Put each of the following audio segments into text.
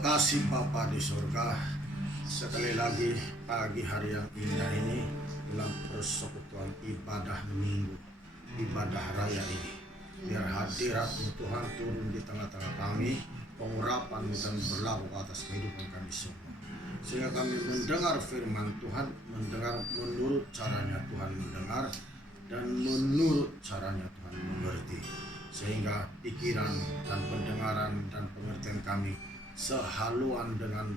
Terima kasih Bapa di surga. Sekali lagi pagi hari yang indah ini dalam persekutuan ibadah minggu, ibadah raya ini, biar hadirat Tuhan turun di tengah-tengah kami, pengurapan dan berlaku atas kehidupan kami semua, sehingga kami mendengar firman Tuhan, mendengar menurut caranya Tuhan mendengar, dan menurut caranya Tuhan mengerti, sehingga pikiran dan pendengaran dan pengertian kami sehaluan dengan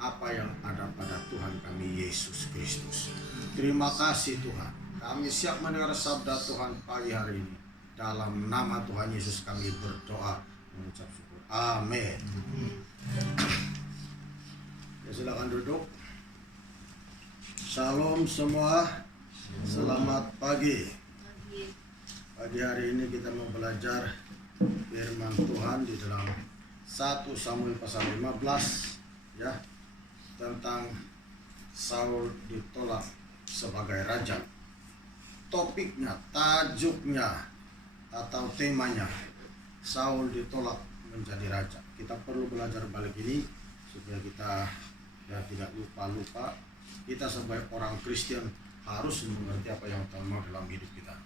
apa yang ada pada Tuhan kami Yesus Kristus. Terima kasih Tuhan, kami siap mendengar sabda Tuhan pagi hari ini. Dalam nama Tuhan Yesus kami berdoa mengucap syukur. Amin. Ya, silakan duduk. Shalom semua. Selamat pagi. Pagi hari ini kita mau belajar firman Tuhan di dalam 1 Samuel pasal 15 ya, tentang Saul ditolak sebagai raja. Topiknya, tajuknya atau temanya Saul ditolak menjadi raja. Kita perlu belajar balik ini supaya kita ya tidak lupa-lupa. Kita sebagai orang Kristen harus mengerti apa yang Tuhan mau dalam hidup kita.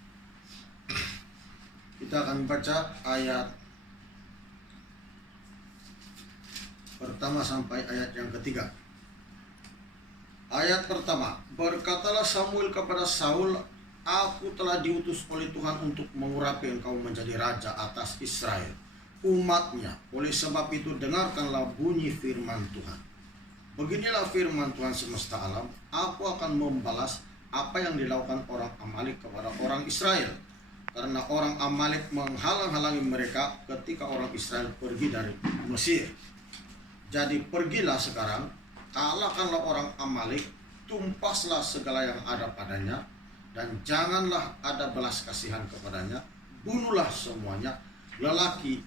Kita akan baca ayat pertama sampai ayat yang ketiga. Ayat pertama, berkatalah Samuel kepada Saul, aku telah diutus oleh Tuhan untuk mengurapi engkau menjadi raja atas Israel, umatnya. Oleh sebab itu dengarkanlah bunyi firman Tuhan. Beginilah firman Tuhan semesta alam, aku akan membalas apa yang dilakukan orang Amalek kepada orang Israel, karena orang Amalek menghalang-halangi mereka ketika orang Israel pergi dari Mesir. Jadi pergilah sekarang, kalahkanlah orang Amalek, tumpaslah segala yang ada padanya, dan janganlah ada belas kasihan kepadanya. Bunuhlah semuanya, lelaki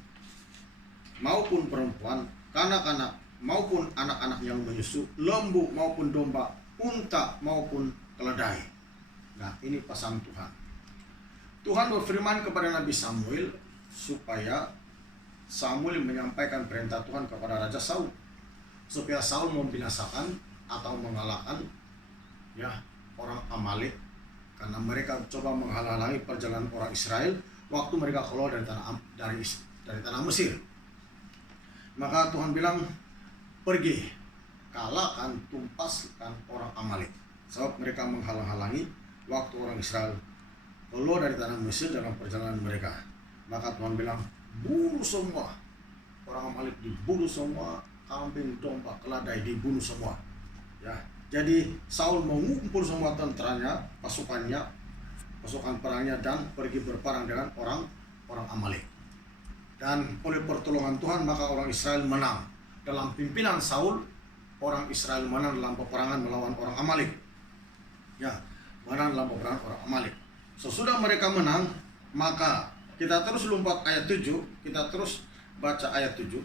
maupun perempuan, kanak-kanak maupun anak-anak yang menyusu, lembu maupun domba, unta maupun keledai. Nah, ini pesan Tuhan. Tuhan berfirman kepada Nabi Samuel supaya Samuel menyampaikan perintah Tuhan kepada Raja Saul, supaya Saul membinasakan atau mengalahkan ya orang Amalek, karena mereka coba menghalangi perjalanan orang Israel waktu mereka keluar dari tanah Mesir. Maka Tuhan bilang, pergi, kalahkan, tumpaskan orang Amalek, sebab mereka menghalang-halangi waktu orang Israel keluar dari tanah Mesir dalam perjalanan mereka. Maka Tuhan bilang, bunuh semua orang Amalek, dibunuh semua, kambing, domba, keledai dibunuh semua ya. Jadi Saul mengumpul semua tentaranya, pasukannya, pasukan perangnya, dan pergi berperang dengan orang Amalek. Dan oleh pertolongan Tuhan maka orang Israel menang. Dalam pimpinan Saul, orang Israel menang dalam peperangan melawan orang Amalek ya, menang dalam peperangan orang Amalek. Sesudah mereka menang, maka kita terus lompat ayat 7, kita terus baca ayat 7.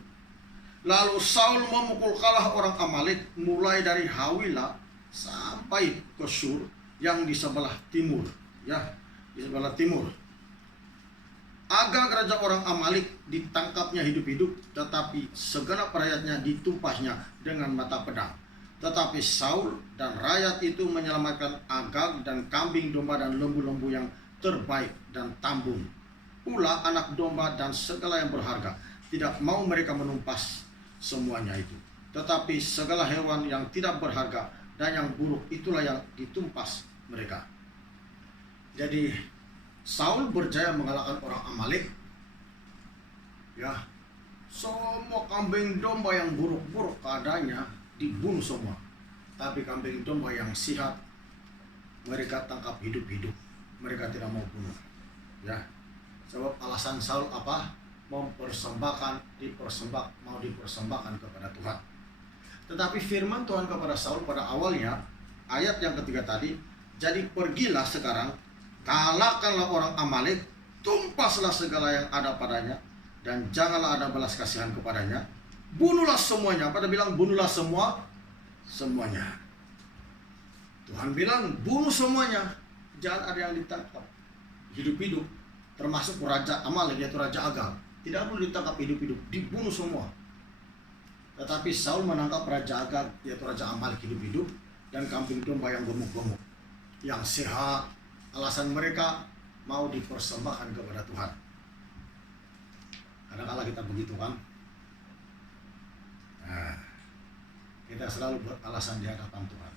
Lalu Saul memukul kalah orang Amalek mulai dari Hawilah sampai ke Shur yang di sebelah timur ya, di sebelah timur. Agag raja orang Amalek ditangkapnya hidup-hidup, tetapi segenap rakyatnya ditumpahnya dengan mata pedang. Tetapi Saul dan rakyat itu menyelamatkan Agag dan kambing, domba dan lembu-lembu yang terbaik dan tambun, pula anak domba dan segala yang berharga. Tidak mau mereka menumpas semuanya itu, tetapi segala hewan yang tidak berharga dan yang buruk itulah yang ditumpas mereka. Jadi Saul berjaya mengalahkan orang Amalek ya. Semua kambing domba yang buruk-buruk keadaannya dibunuh semua, tapi kambing domba yang sehat mereka tangkap hidup-hidup, mereka tidak mau bunuh ya. Sebab alasan Saul apa? Mau dipersembahkan kepada Tuhan. Tetapi firman Tuhan kepada Saul pada awalnya, ayat yang ketiga tadi, jadi pergilah sekarang, kalahkanlah orang Amalek, tumpaslah segala yang ada padanya, dan janganlah ada belas kasihan kepadanya. Bunuhlah semuanya. Pada bilang bunuhlah semuanya. Tuhan bilang bunuh semuanya, jangan ada yang ditangkap hidup-hidup, termasuk raja Amalek yaitu Raja Agag. Tidak perlu ditangkap hidup-hidup, dibunuh semua. Tetapi Saul menangkap Raja Agag, yaitu Raja Amalek hidup-hidup, dan kambing domba yang gemuk-gemuk, yang sehat. Alasan mereka mau dipersembahkan kepada Tuhan. Kadang-kala kita begitu kan. Nah, kita selalu beralasan di hadapan Tuhan.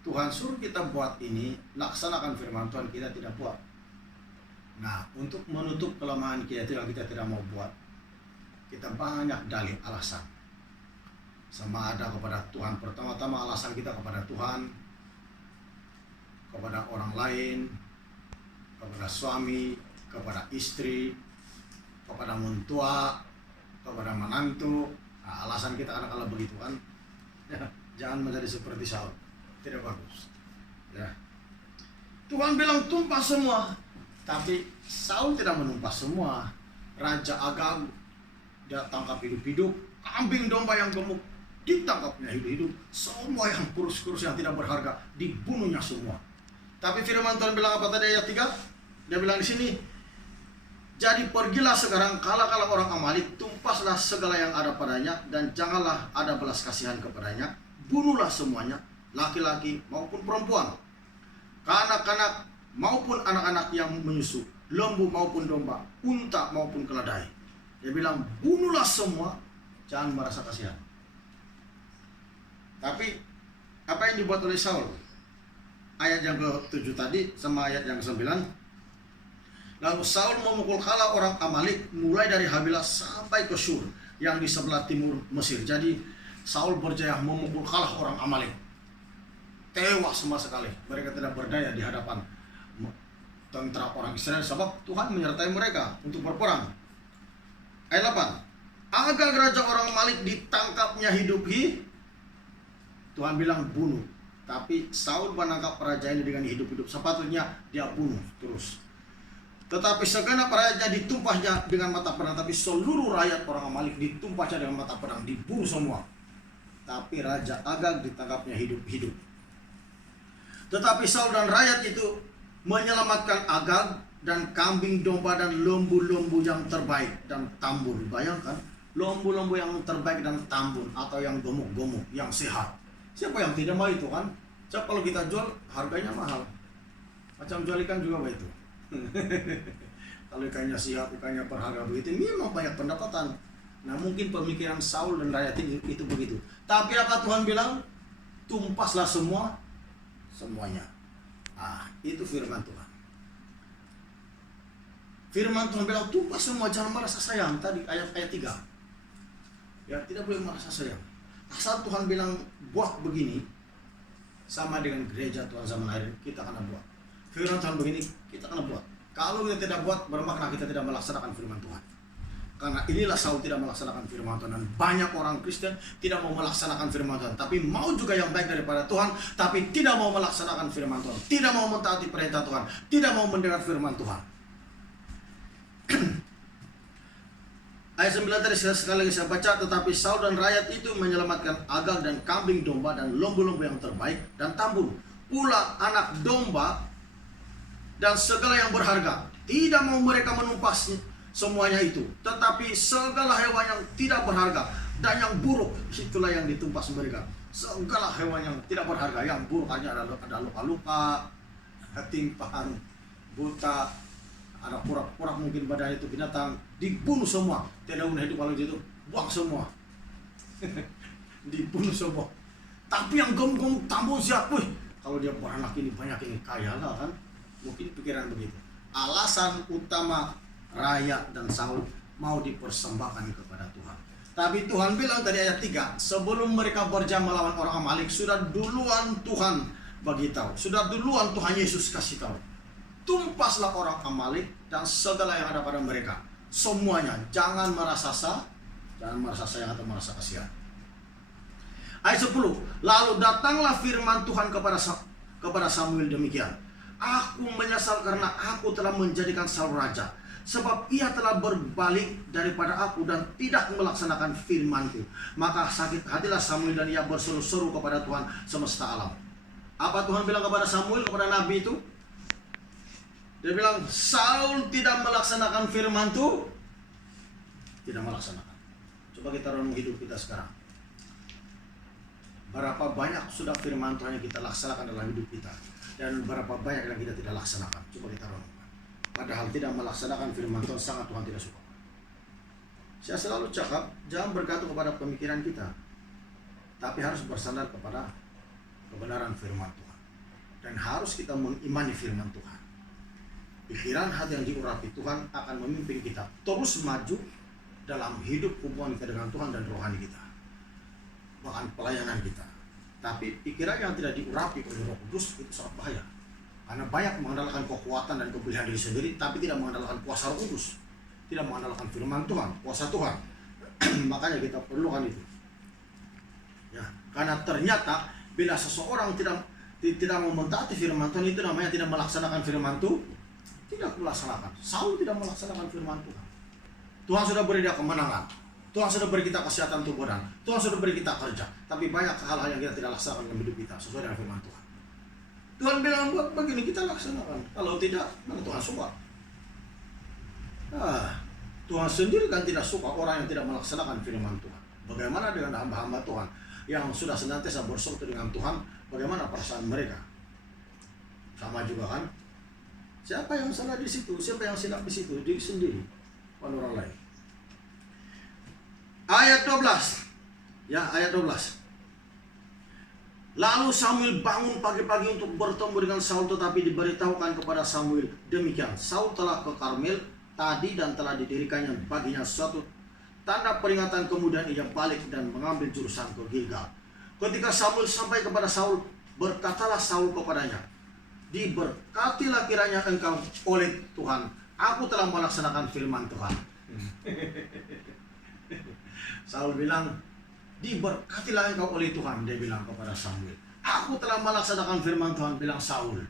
Tuhan suruh kita buat ini, laksanakan firman Tuhan, kita tidak buat. Nah, untuk menutup kelemahan kita itu yang kita tidak mau buat, kita banyak dalih alasan. Sama ada kepada Tuhan. Pertama-tama alasan kita kepada Tuhan, kepada orang lain, kepada suami, kepada istri, kepada mentua, kepada menantu. Nah, alasan kita kadang-kala begitu kan. Ya, jangan menjadi seperti Saul. Tidak bagus. Ya. Tuhan bilang tumpah semua, tapi Saul tidak menumpah semua. Raja Agag dia tangkap hidup-hidup, kambing domba yang gemuk ditangkapnya hidup-hidup, semua yang kurus-kurus yang tidak berharga dibunuhnya semua. Tapi firman Tuhan bilang apa tadi ayat 3? Dia bilang di sini, jadi pergilah sekarang, kalahkanlah orang Amalek, tumpaslah segala yang ada padanya, dan janganlah ada belas kasihan kepadanya, bunuhlah semuanya, laki-laki maupun perempuan, kanak-kanak maupun anak-anak yang menyusu, lembu maupun domba, unta maupun keledai. Dia bilang bunuhlah semua, jangan merasa kasihan. Tapi apa yang dibuat oleh Saul? Ayat yang ke-7 tadi sama ayat yang ke-9. Lalu Saul memukul kalah orang Amalek mulai dari Havilah sampai ke Shur yang di sebelah timur Mesir. Jadi Saul berjaya memukul kalah orang Amalek. Tewas semua sekali. Mereka tidak berdaya di hadapan tentara orang Israel sebab Tuhan menyertai mereka untuk berperang. Ayat 8. Agag raja orang Amalek ditangkapnya hidup-hidup. Tuhan bilang bunuh. Tapi Saul menangkap raja ini dengan hidup-hidup. Sepatutnya dia bunuh terus. Tetapi segenap rakyatnya ditumpahnya dengan mata pedang. Tapi seluruh rakyat orang Amalek ditumpahnya dengan mata pedang, dibunuh semua. Tapi Raja Agag ditangkapnya hidup-hidup. Tetapi Saul dan rakyat itu menyelamatkan Agag dan kambing domba dan lembu-lembu yang terbaik dan tambun. Bayangkan, lembu-lembu yang terbaik dan tambun atau yang gemuk-gemuk, yang sehat. Siapa yang tidak mau itu kan? Sebab kalau kita jual harganya mahal. Macam jual ikan juga begitu. Kalau ikannya sehat, ikannya berharga begitu, memang banyak pendapatan. Nah mungkin pemikiran Saul dan rakyat itu begitu. Tapi apa Tuhan bilang? Tumpaslah semuanya. Itu firman Tuhan. Firman Tuhan bilang tumpas semua, jangan merasa sayang. Tadi ayat 3. Ya, tidak boleh merasa sayang. Asal Tuhan bilang buat begini, sama dengan gereja Tuhan zaman akhir, kita akan buat. Firman Tuhan begini, kita akan buat. Kalau kita tidak buat, bermakna kita tidak melaksanakan firman Tuhan. Karena inilah Saul tidak melaksanakan firman Tuhan. Dan banyak orang Kristen tidak mau melaksanakan firman Tuhan, tapi mau juga yang baik daripada Tuhan, tapi tidak mau melaksanakan firman Tuhan, tidak mau mentaati perintah Tuhan, tidak mau mendengar firman Tuhan. Ayat 9 tadi sekali lagi saya baca, tetapi Saul dan rakyat itu menyelamatkan Agag dan kambing domba dan lembu-lembu yang terbaik dan tambun, pula anak domba dan segala yang berharga. Tidak mau mereka menumpas semuanya itu, tetapi segala hewan yang tidak berharga dan yang buruk, itulah yang ditumpas mereka. Segala hewan yang tidak berharga, yang buruk, hanya ada luka-luka, timpan, buta, ada pura-pura mungkin badan itu binatang, dibunuh semua. Tidak guna hidup kalau gitu, buang semua. Dibunuh semua. Tapi yang gemuk-gemuk tambun siap, kalau dia beranak ini banyak ini kaya lah kan. Mungkin pikiran begitu. Alasan utama rakyat dan Saul mau dipersembahkan kepada Tuhan. Tapi Tuhan bilang tadi ayat 3, sebelum mereka berjam melawan orang Amalek, sudah duluan Tuhan bagi tahu, sudah duluan Tuhan Yesus kasih tahu. Tumpaslah orang Amalek dan segala yang ada pada mereka. Semuanya, jangan merasa sayang atau merasa kasihan. Ayat 10, lalu datanglah firman Tuhan kepada Samuel demikian. Aku menyesal karena aku telah menjadikan Saul raja, sebab ia telah berbalik daripada aku dan tidak melaksanakan firman-Ku. Maka sakit hatilah Samuel dan ia berseru-seru kepada Tuhan semesta alam. Apa Tuhan bilang kepada Samuel, kepada nabi itu? Dia bilang, Saul tidak melaksanakan firman-Ku, tidak melaksanakan. Coba kita renung hidup kita sekarang. Berapa banyak sudah firman Tuhan yang kita laksanakan dalam hidup kita, dan berapa banyak yang kita tidak laksanakan. Coba kita renungkan. Padahal tidak melaksanakan firman Tuhan sangat Tuhan tidak suka. Saya selalu cakap, jangan bergantung kepada pemikiran kita, tapi harus bersandar kepada kebenaran firman Tuhan. Dan harus kita mengimani firman Tuhan. Pikiran hati yang diurapi Tuhan akan memimpin kita terus maju dalam hidup hubungan kita dengan Tuhan dan rohani kita, bahkan pelayanan kita. Tapi pikiran yang tidak diurapi oleh Roh Kudus itu sangat bahaya, karena banyak mengandalkan kekuatan dan kepilihan diri sendiri, tapi tidak mengandalkan kuasa Roh Kudus, tidak mengandalkan firman Tuhan, kuasa Tuhan. Makanya kita perlukan itu. Ya, karena ternyata bila seseorang tidak mentaati firman Tuhan, itu namanya tidak melaksanakan firman Tuhan. Tidak melaksanakan. Saul tidak melaksanakan firman Tuhan. Tuhan sudah beri dia kemenangan, Tuhan sudah beri kita kesehatan tubuh, dan Tuhan sudah beri kita kerja. Tapi banyak hal-hal yang kita tidak laksanakan dalam hidup kita sesuai dengan firman Tuhan. Tuhan bilang buat begini, kita laksanakan. Kalau tidak, mana Tuhan suka? Tuhan sendiri kan tidak suka orang yang tidak melaksanakan firman Tuhan. Bagaimana dengan hamba-hamba Tuhan yang sudah senantiasa bersekutu dengan Tuhan? Bagaimana perasaan mereka? Sama juga kan? Siapa yang salah di situ? Siapa yang silap di situ? Diri sendiri, bukan orang lain. Ayat 12. Ya, ayat 12. Lalu Samuel bangun pagi-pagi untuk bertemu dengan Saul, tetapi diberitahukan kepada Samuel demikian: Saul telah ke Karmel tadi dan telah didirikannya baginya suatu tanda peringatan. Kemudian ia balik dan mengambil jurusan ke Gilgal. Ketika Samuel sampai kepada Saul, berkatalah Saul kepadanya, diberkatilah kiranya engkau oleh Tuhan. Aku telah melaksanakan firman Tuhan. Saul bilang, diberkatilah engkau oleh Tuhan. Dia bilang kepada Samuel, aku telah melaksanakan firman Tuhan, bilang Saul.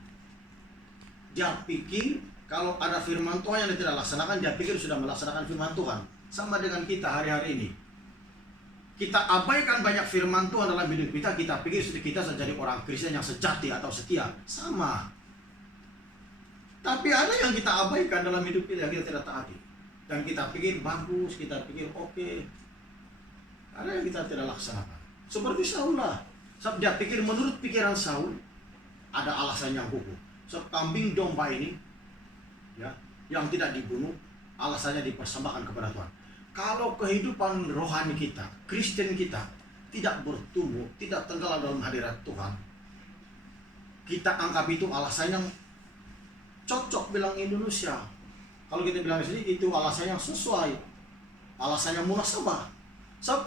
Dia pikir kalau ada firman Tuhan yang dia tidak laksanakan, dia pikir sudah melaksanakan firman Tuhan. Sama dengan kita hari-hari ini. Kita abaikan banyak firman Tuhan dalam hidup kita. Kita pikir kita sudah jadi orang Kristen yang sejati atau setia. Sama. Tapi ada yang kita abaikan dalam hidup kita yang kita tidak taati. Dan kita pikir bagus, kita pikir oke. Ada yang kita tidak laksanakan. Seperti Saul lah. Dia pikir menurut pikiran Saul ada alasan yang kukuh. Kambing domba ini, ya, yang tidak dibunuh, alasannya dipersembahkan kepada Tuhan. Kalau kehidupan rohani kita, Kristen kita tidak bertumbuh, tidak tenggelam dalam hadirat Tuhan, kita anggap itu alasan yang cocok, bilang Indonesia. Kalau kita bilang di sini, itu alasan yang sesuai, alasan yang munasabah.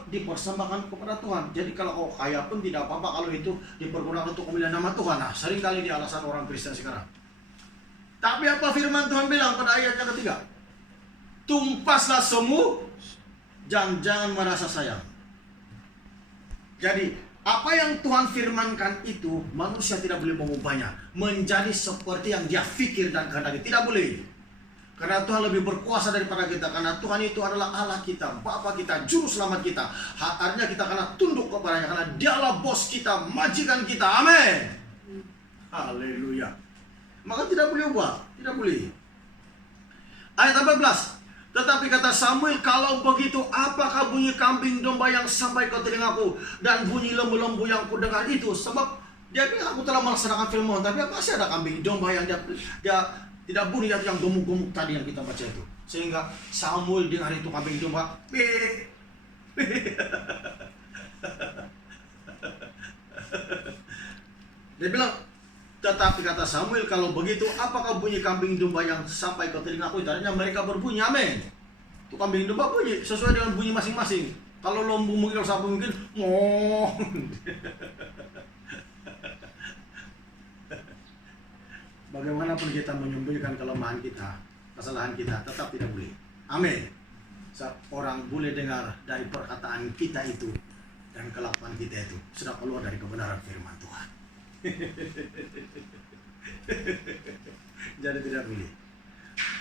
Dipersembahkan kepada Tuhan. Jadi kalau kau kaya pun tidak apa-apa kalau itu dipergunakan untuk kemuliaan nama Tuhan. Nah, seringkali di alasan orang Kristen sekarang. Tapi apa firman Tuhan bilang pada ayat yang ketiga? Tumpaslah semu dan jangan merasa sayang. Jadi apa yang Tuhan firmankan itu manusia tidak boleh mengubahnya menjadi seperti yang dia pikir dan kehendaki. Tidak boleh. Karena Tuhan lebih berkuasa daripada kita. Karena Tuhan itu adalah Allah kita, Bapa kita, Juru Selamat kita. Artinya kita kena tunduk kepadanya, karena Dialah bos kita, majikan kita. Amin. Haleluya. Maka tidak boleh ubah, tidak boleh. Ayat 14. Tetapi kata Samuel, kalau begitu apakah bunyi kambing domba yang sampai ke telingaku dan bunyi lembu-lembu yang kudengar itu? Sebab dia bilang aku telah melaksanakan firman, tapi masih ada kambing domba yang dia tidak bunyi yang gemuk-gemuk tadi yang kita baca itu. Sehingga Samuel dengar itu kambing domba. Dia bilang, tetapi kata Samuel, kalau begitu apakah bunyi kambing domba yang sampai ke telingaku? Tadinya mereka berbunyi, amin. Itu kambing domba bunyi sesuai dengan bunyi masing-masing. Kalau lembu mungkin, kalau sapi mungkin, bagaimanapun kita menyembunyikan kelemahan kita, kesalahan kita, tetap tidak boleh. Amin. Orang boleh dengar dari perkataan kita itu dan kelakuan kita itu sudah keluar dari kebenaran firman Tuhan. Jadi tidak boleh.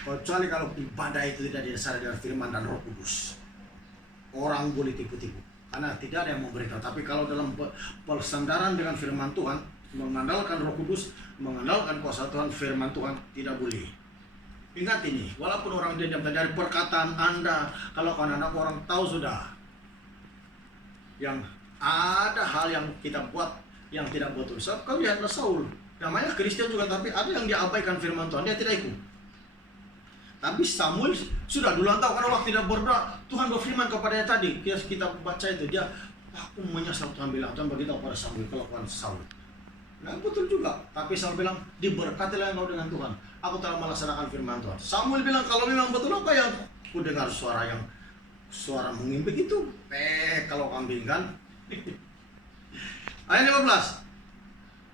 Kecuali kalau ibadah itu tidak didasari dengan firman dan Roh Kudus, orang boleh tipu-tipu karena tidak ada yang memberitahu. Tapi kalau dalam persandaran dengan firman Tuhan, mengandalkan Roh Kudus, mengandalkan kuasa Tuhan, firman Tuhan, tidak boleh. Ingat ini, walaupun orang diam dari perkataan Anda, kalau anak-anak orang tahu sudah, yang ada hal yang kita buat yang tidak betul. Sebab kau lihatlah Saul, namanya Kristen juga, tapi ada yang diabaikan firman Tuhan, dia tidak ikut. Tapi Samuel sudah duluan tahu, karena waktu dia berdoa, Tuhan berfirman kepadanya tadi, kita baca itu, dia, aku menyesal, Tuhan bilang, Tuhan beritahu pada Samuel kelakuan Saul. Nah betul juga, tapi Saul bilang, diberkatilah engkau dengan Tuhan, aku telah melaksanakan firman Tuhan. Samuel bilang, kalau memang betul apa yang aku dengar suara mengimpik itu, kalau kambing kan. Ayat 15.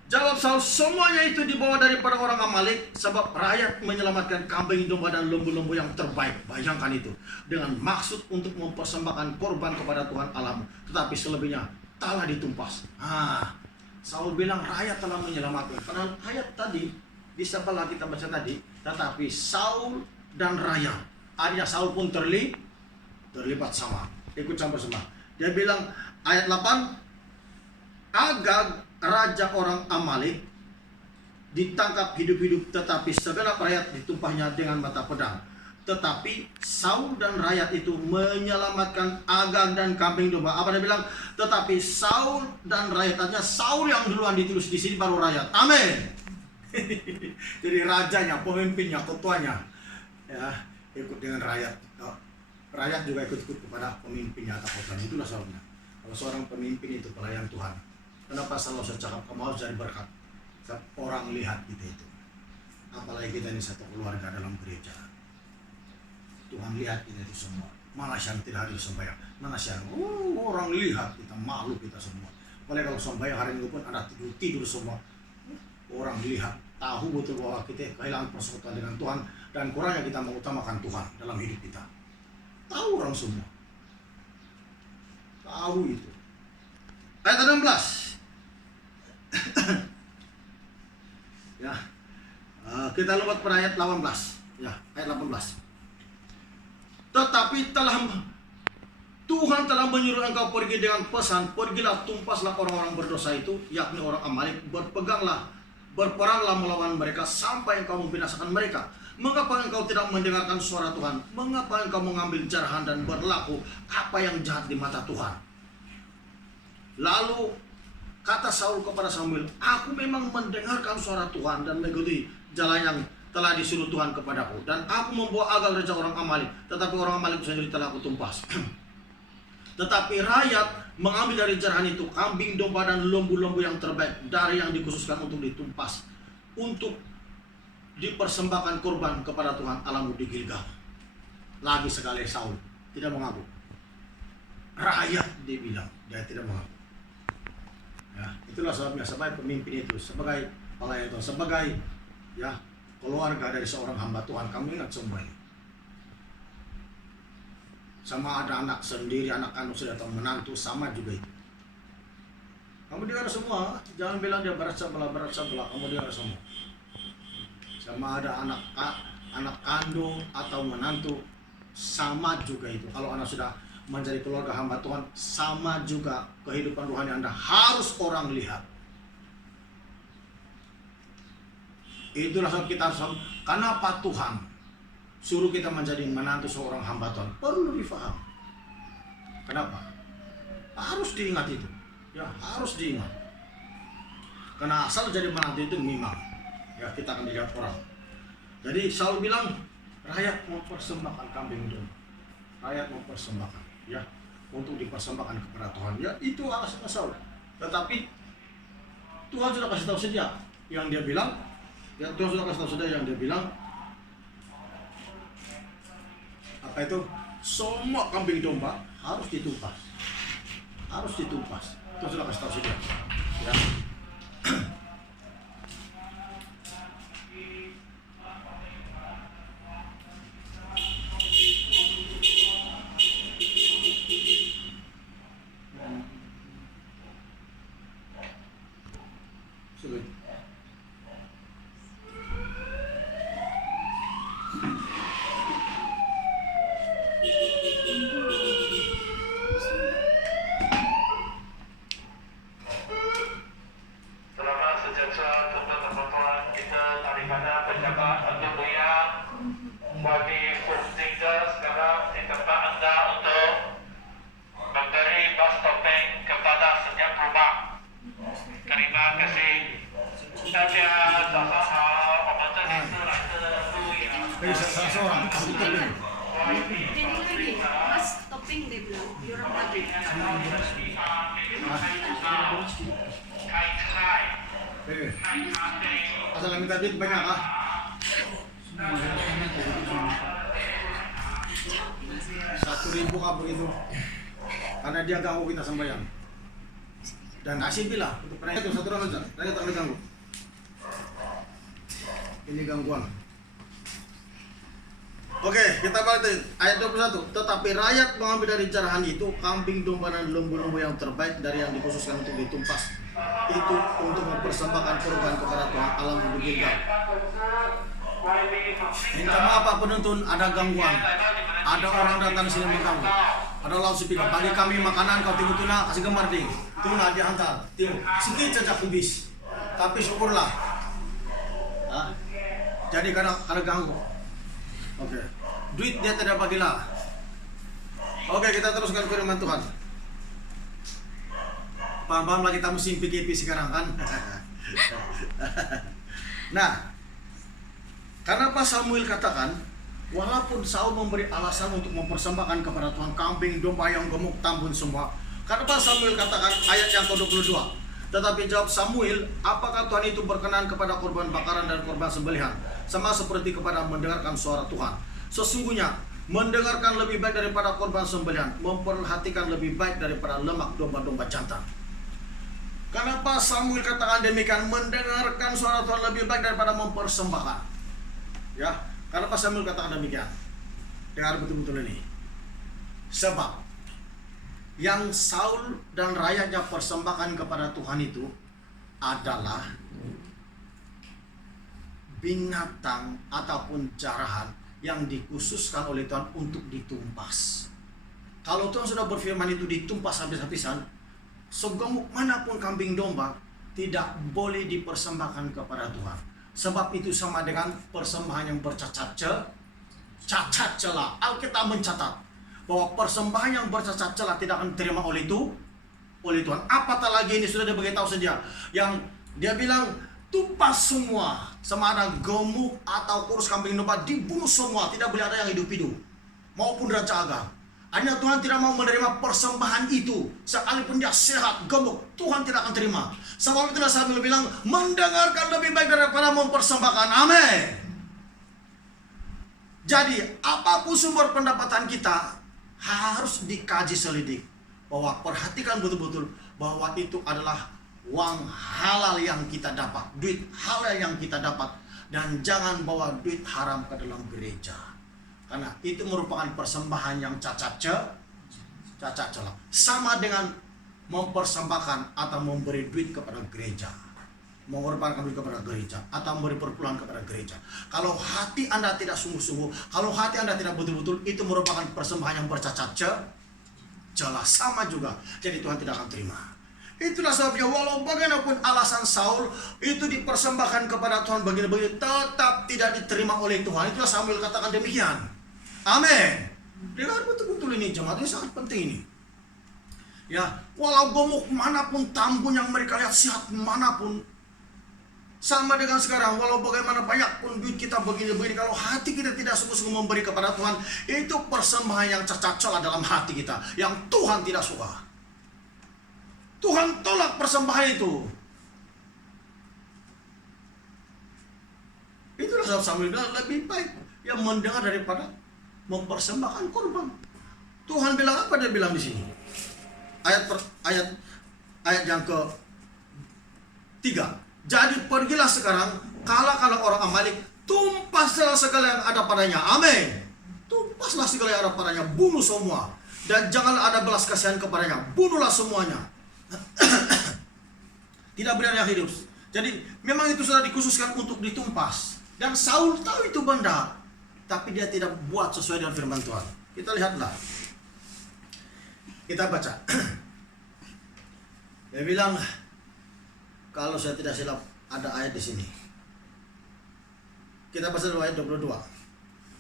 Jawab Saul, semuanya itu dibawa daripada orang Amalek, sebab rakyat menyelamatkan kambing, domba, dan lembu-lembu yang terbaik. Bayangkan itu, dengan maksud untuk mempersembahkan korban kepada Tuhan Allahmu. Tetapi selebihnya telah ditumpas. Saul bilang rakyat telah menyelamatkan. Karena ayat tadi, di sebelah kita baca tadi, tetapi Saul dan rakyat. Artinya Saul pun terlibat sama, ikut campur semua. Dia bilang, ayat 8, Agag, raja orang Amalek, ditangkap hidup-hidup, tetapi segenap rakyat ditumpahnya dengan mata pedang. Tetapi Saul dan rakyat itu menyelamatkan Agag dan kambing domba. Apa dia bilang? Tetapi Saul dan rakyatnya, Saul yang duluan ditulis di sini, baru rakyat. Amin. Jadi rajanya, pemimpinnya, ketuanya, ya, ikut dengan rakyat. Rakyat juga ikut-ikut kepada pemimpinnya atau ketuanya. Itulah sebabnya. Kalau seorang pemimpin itu pelayan Tuhan, kenapa selalu saya cakap kamu harus jadi berkat? Orang lihat kita itu. Apalagi kita ini satu keluarga dalam gereja. Tuhan lihat kita itu semua. Mana yang tidak hadir sembahyang, mana yang orang lihat kita, malu kita semua. Apalagi kalau sembahyang hari Minggu pun ada tidur semua. Orang lihat, tahu betul bahwa kita kehilangan persekutuan dengan Tuhan, dan kurangnya kita mengutamakan Tuhan dalam hidup kita. Tahu orang semua. Tahu itu. Ayat 16. Ya, kita lompat pada ayat 18. Ya, ayat 18. Tetapi Tuhan telah menyuruh engkau pergi dengan pesan, pergilah, tumpaslah orang-orang berdosa itu, yakni orang Amalek, berperanglah melawan mereka sampai engkau membinasakan mereka. Mengapa engkau tidak mendengarkan suara Tuhan? Mengapa engkau mengambil jarahan dan berlaku apa yang jahat di mata Tuhan? Lalu kata Saul kepada Samuel, aku memang mendengarkan suara Tuhan dan mengikuti jalan yang telah disuruh Tuhan kepadaku, dan aku membawa Agag raja orang Amalek, tetapi orang Amalek sendiri telah aku tumpas. Tetapi rakyat mengambil dari jarahan itu kambing, domba, dan lembu-lembu yang terbaik dari yang dikhususkan untuk ditumpas, untuk dipersembahkan korban kepada Tuhan Allahmu di Gilgal. Lagi sekali Saul tidak mengaku. Rakyat dia bilang, dia tidak mengaku. Ya, itulah sebabnya sebagai pemimpin itu, sebagai pelayan Tuhan, sebagai ya keluarga dari seorang hamba Tuhan, kamu ingat semua ini. Sama ada anak sendiri, anak kandung sudah atau menantu, sama juga itu. Kamu dengar semua, jangan bilang dia berat sebelah, kamu dengar semua. Sama ada anak kandung atau menantu, sama juga itu. Kalau anak sudah menjadi keluarga hamba Tuhan, sama juga kehidupan rohani Anda harus orang lihat. Itulah sebab kita harus, kenapa Tuhan suruh kita menjadi menantu seorang hamba Tuhan? Perlu difaham. Kenapa? Harus diingat itu. Ya, harus diingat. Karena asal jadi menantu itu memang, ya kita akan dilihat orang. Jadi Saul bilang, rakyat mau persembahkan kambing domba. Rakyat mau persembahkan, ya, untuk dipersembahkan kepada Tuhan. Ya, itu alasan Saul. Tetapi Tuhan sudah kasih tahu saja yang dia bilang. Ya, Tuhan sudah kasih tahu saja yang dia bilang. Apa itu? Semua kambing domba harus ditumpas. Harus ditumpas. Tuhan sudah kasih tahu saja. Ya. berubah. Terima kasih. Seorang Ini lagi, Mas topping dia bilang, orang lagi. asal minta duit banyak ah. Rp1.000 kah begitu, karena dia ganggu kita sembahyang. Dan kasih bilang untuk pernah itu satu orang saja, saya tak boleh ganggu. Ini gangguan. Oke, kita balik ayat 21. Tetapi rakyat mengambil dari carahan itu kambing, domba, dan lembu-lembu yang terbaik dari yang dikhususkan untuk ditumpas. Itu untuk mempersembahkan korban kepada Tuhan Allah di Gilgal. Minta maaf Pak penuntun, ada gangguan. Ada orang datang sini mengganggu. Ada loudspeaker, bagi kami makanan, kau tunggu tuna, kasih gemar ding. Tuna dihantar, tunggu. Sedikit saja kubis. Tapi syukurlah. Hah? Jadi kadang ada ganggu. Oke. Duit dia tidak bagilah. Oke, kita teruskan firman Tuhan. Paham-paham lagi kita musim PKP sekarang kan? Nah, karena Pak Samuel katakan, walaupun Saul memberi alasan untuk mempersembahkan kepada Tuhan kambing, domba yang gemuk, tambun semua. Karena Pak Samuel katakan ayat yang ke-22. Tetapi jawab Samuel, apakah Tuhan itu berkenan kepada korban bakaran dan korban sembelihan? Sama seperti kepada mendengarkan suara Tuhan. Sesungguhnya, mendengarkan lebih baik daripada korban sembelihan, memperhatikan lebih baik daripada lemak domba-domba jantan. Kenapa Samuel katakan demikian? Mendengarkan suara Tuhan lebih baik daripada mempersembahkan. Ya, kenapa Samuel katakan demikian? Dengar betul-betul ini. Sebab yang Saul dan rakyatnya persembahkan kepada Tuhan itu adalah binatang ataupun jarahan yang dikhususkan oleh Tuhan untuk ditumpas. Kalau Tuhan sudah berfirman itu ditumpas habis-habisan, segemuk manapun kambing domba tidak boleh dipersembahkan kepada Tuhan. Sebab itu sama dengan persembahan yang bercacat celah. Alkitab mencatat bahwa persembahan yang bercacat celah tidak akan diterima oleh Tuhan. Apatah lagi ini sudah diberitahu saja. Yang dia bilang tumpas semua, sama ada gemuk atau kurus kambing domba dibunuh semua, tidak boleh ada yang hidup-hidup maupun raja agak. Hanya Tuhan tidak mau menerima persembahan itu. Sekalipun dia sehat, gemuk, Tuhan tidak akan terima. Sebab itulah Samuel bilang, mendengarkan lebih baik daripada mempersembahkan. Amin. Jadi, apapun sumber pendapatan kita harus dikaji selidik. Bahwa perhatikan betul-betul bahwa itu adalah uang halal yang kita dapat, duit halal yang kita dapat. Dan jangan bawa duit haram ke dalam gereja. Karena itu merupakan persembahan yang cacat celah. Sama dengan mempersembahkan atau memberi duit kepada gereja, mengorbankan duit kepada gereja, atau memberi perpuluhan kepada gereja. Kalau hati Anda tidak sungguh-sungguh, kalau hati Anda tidak betul-betul, itu merupakan persembahan yang bercacat celah. Sama juga, jadi Tuhan tidak akan terima. Itulah sebabnya walau bagaimanapun alasan Saul itu dipersembahkan kepada Tuhan begini-begini, tetap tidak diterima oleh Tuhan. Itulah Samuel katakan demikian. Amin. Dengar betul-betul ini jemaat, ini sangat penting ini. Ya, walau gemuk manapun, tambun yang mereka lihat sehat manapun, sama dengan sekarang, walau bagaimana banyak pun duit kita begini-begini, kalau hati kita tidak sungguh-sungguh memberi kepada Tuhan, itu persembahan yang cacat celah dalam hati kita, yang Tuhan tidak suka. Tuhan tolak persembahan itu. Itulah sebab Samuel bilang lebih baik yang mendengar daripada mempersembahkan korban. Tuhan bilang apa? Dia bilang di sini. Ayat yang ke-3. Jadi pergilah sekarang, kalahkanlah orang Amalek, tumpaslah segala yang ada padanya. Amin. Tumpaslah segala yang ada padanya, bunuh semua. Dan janganlah ada belas kasihan kepadanya, bunuhlah semuanya. Tidak benar yang hidup. Jadi memang itu sudah dikhususkan untuk ditumpas. Dan Saul tahu itu benda, tapi dia tidak buat sesuai dengan firman Tuhan. Kita lihatlah. Kita baca. Dia bilang, kalau saya tidak silap ada ayat di sini. Kita baca dulu ayat 22.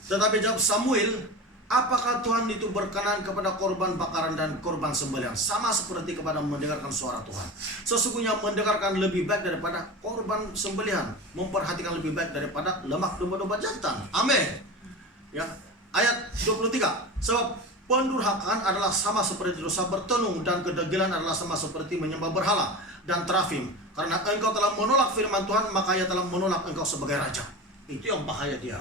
Tetapi jawab Samuel, Apakah Tuhan itu berkenan kepada korban bakaran dan korban sembelihan? Sama seperti kepada mendengarkan suara Tuhan. Sesungguhnya mendengarkan lebih baik daripada korban sembelihan, memperhatikan lebih baik daripada lemak domba-domba jantan. Amin. Ya, ayat 23. Sebab pendurhakaan adalah sama seperti dosa bertenung, dan kedegilan adalah sama seperti menyembah berhala dan terafim. Karena engkau telah menolak firman Tuhan, maka ia telah menolak engkau sebagai raja. Itu yang bahaya dia.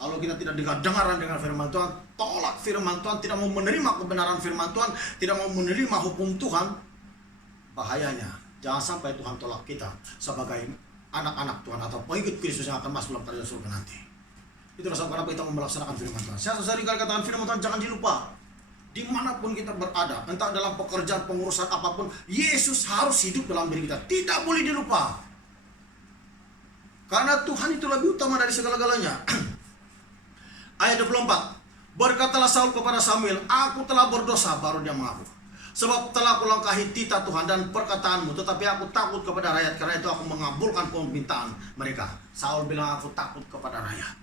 Kalau kita tidak dengar dengan firman Tuhan, tolak firman Tuhan, tidak mau menerima kebenaran firman Tuhan, tidak mau menerima hukum Tuhan, bahayanya jangan sampai Tuhan tolak kita sebagai anak-anak Tuhan atau pengikut Kristus yang akan masuk dalam kerajaan surga nanti. Itulah sebab kenapa kita mau melaksanakan firman Tuhan. Saya sering kali katakan firman Tuhan jangan dilupa. Dimanapun kita berada, entah dalam pekerjaan, pengurusan apapun, Yesus harus hidup dalam diri kita. Tidak boleh dilupa. Karena Tuhan itu lebih utama dari segala-galanya. Ayat 24. Berkatalah Saul kepada Samuel, aku telah berdosa, baru dia mengaku. Sebab telah kulangkahi titah Tuhan dan perkataanmu, tetapi aku takut kepada rakyat, karena itu aku mengabulkan permintaan mereka. Saul bilang, aku takut kepada rakyat.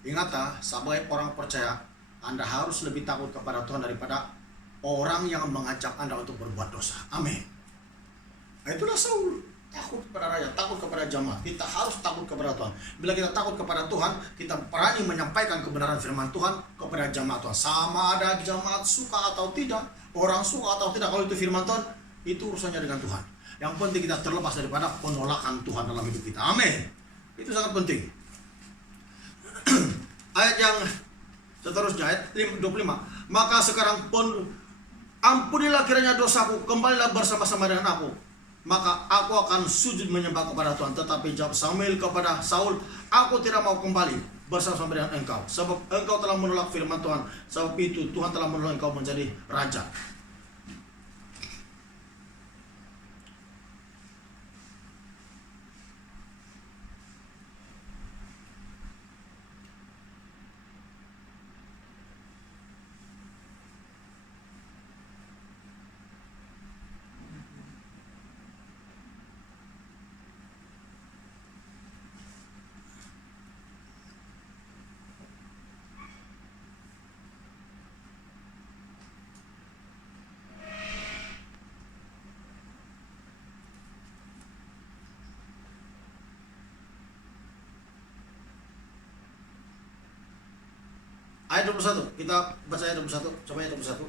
Ingatlah, sebagai orang percaya, Anda harus lebih takut kepada Tuhan daripada orang yang mengajak Anda untuk berbuat dosa. Amin. Nah, itulah Saul. Takut kepada rakyat, takut kepada jamaat. Kita harus takut kepada Tuhan. Bila kita takut kepada Tuhan, kita berani menyampaikan kebenaran firman Tuhan kepada jamaat Tuhan. Sama ada jamaat suka atau tidak, orang suka atau tidak, kalau itu firman Tuhan, itu urusannya dengan Tuhan. Yang penting kita terlepas daripada penolakan Tuhan dalam hidup kita. Amin. Itu sangat penting. Ayat yang seterusnya, ayat 25. Maka sekarang pun ampunilah kiranya dosaku, kembalilah bersama-sama dengan aku, maka aku akan sujud menyembah kepada Tuhan. Tetapi jawab Samuel kepada Saul, aku tidak mau kembali bersama-sama dengan engkau, sebab engkau telah menolak firman Tuhan. Sebab itu Tuhan telah menolak engkau menjadi raja. Ayat 21, kita baca ayat 21, coba ayat 21.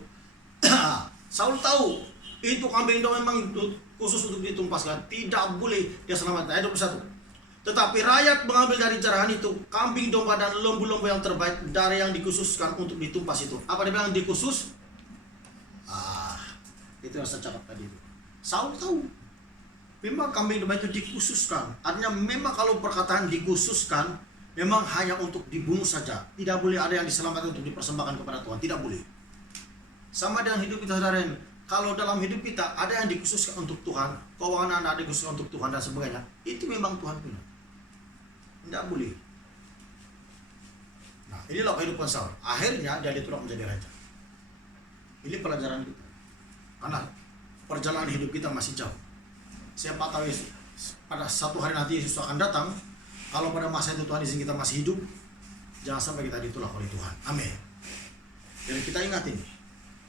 Saul tahu itu kambing itu memang khusus untuk ditumpaskan, tidak boleh dia selamatkan. Ayat 21. Tetapi rakyat mengambil dari jarahan itu kambing, domba dan lembu-lembu yang terbaik dari yang dikhususkan untuk ditumpas itu. Apa dia bilang dikhusus? Itu yang saya cakap tadi itu. Saul tahu memang kambing domba itu dikhususkan. Artinya memang kalau perkataan dikhususkan, memang hanya untuk dibunuh saja. Tidak boleh ada yang diselamatkan untuk dipersembahkan kepada Tuhan. Tidak boleh. Sama dengan hidup kita saudara ini. Kalau dalam hidup kita ada yang dikhususkan untuk Tuhan, keuangan Anda dikhususkan untuk Tuhan dan sebagainya, itu memang Tuhan punya. Tidak boleh. Nah, inilah kehidupan Saul. Akhirnya dia ditolak menjadi raja. Ini pelajaran kita. Karena perjalanan hidup kita masih jauh. Siapa tahu Yesus, pada satu hari nanti Yesus akan datang. Kalau pada masa itu Tuhan izin kita masih hidup, jangan sampai kita ditolak oleh Tuhan. Amin. Jadi kita ingat ini,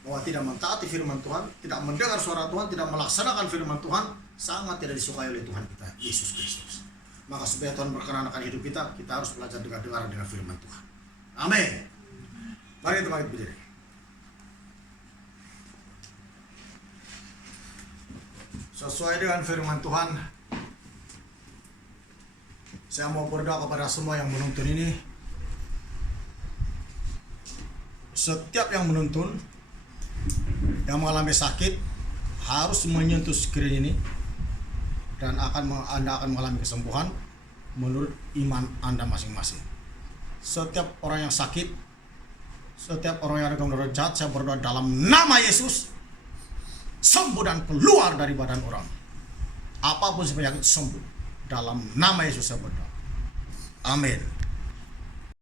bahwa tidak mentaati firman Tuhan, tidak mendengar suara Tuhan, tidak melaksanakan firman Tuhan, sangat tidak disukai oleh Tuhan kita, Yesus Kristus. Maka supaya Tuhan berkenan akan hidup kita, kita harus belajar dengar dengan firman Tuhan. Amin. Mari kita berdiri. Sesuai dengan firman Tuhan, saya mau berdoa kepada semua yang menonton ini. Setiap yang menonton, yang mengalami sakit, harus menyentuh screen ini, dan Anda akan mengalami kesembuhan menurut iman Anda masing-masing. Setiap orang yang sakit, setiap orang yang ada gangguan jahat, saya berdoa dalam nama Yesus, sembuh dan keluar dari badan orang. Apapun penyakit sembuh. Dalam nama Yesus saya berdoa. Amin.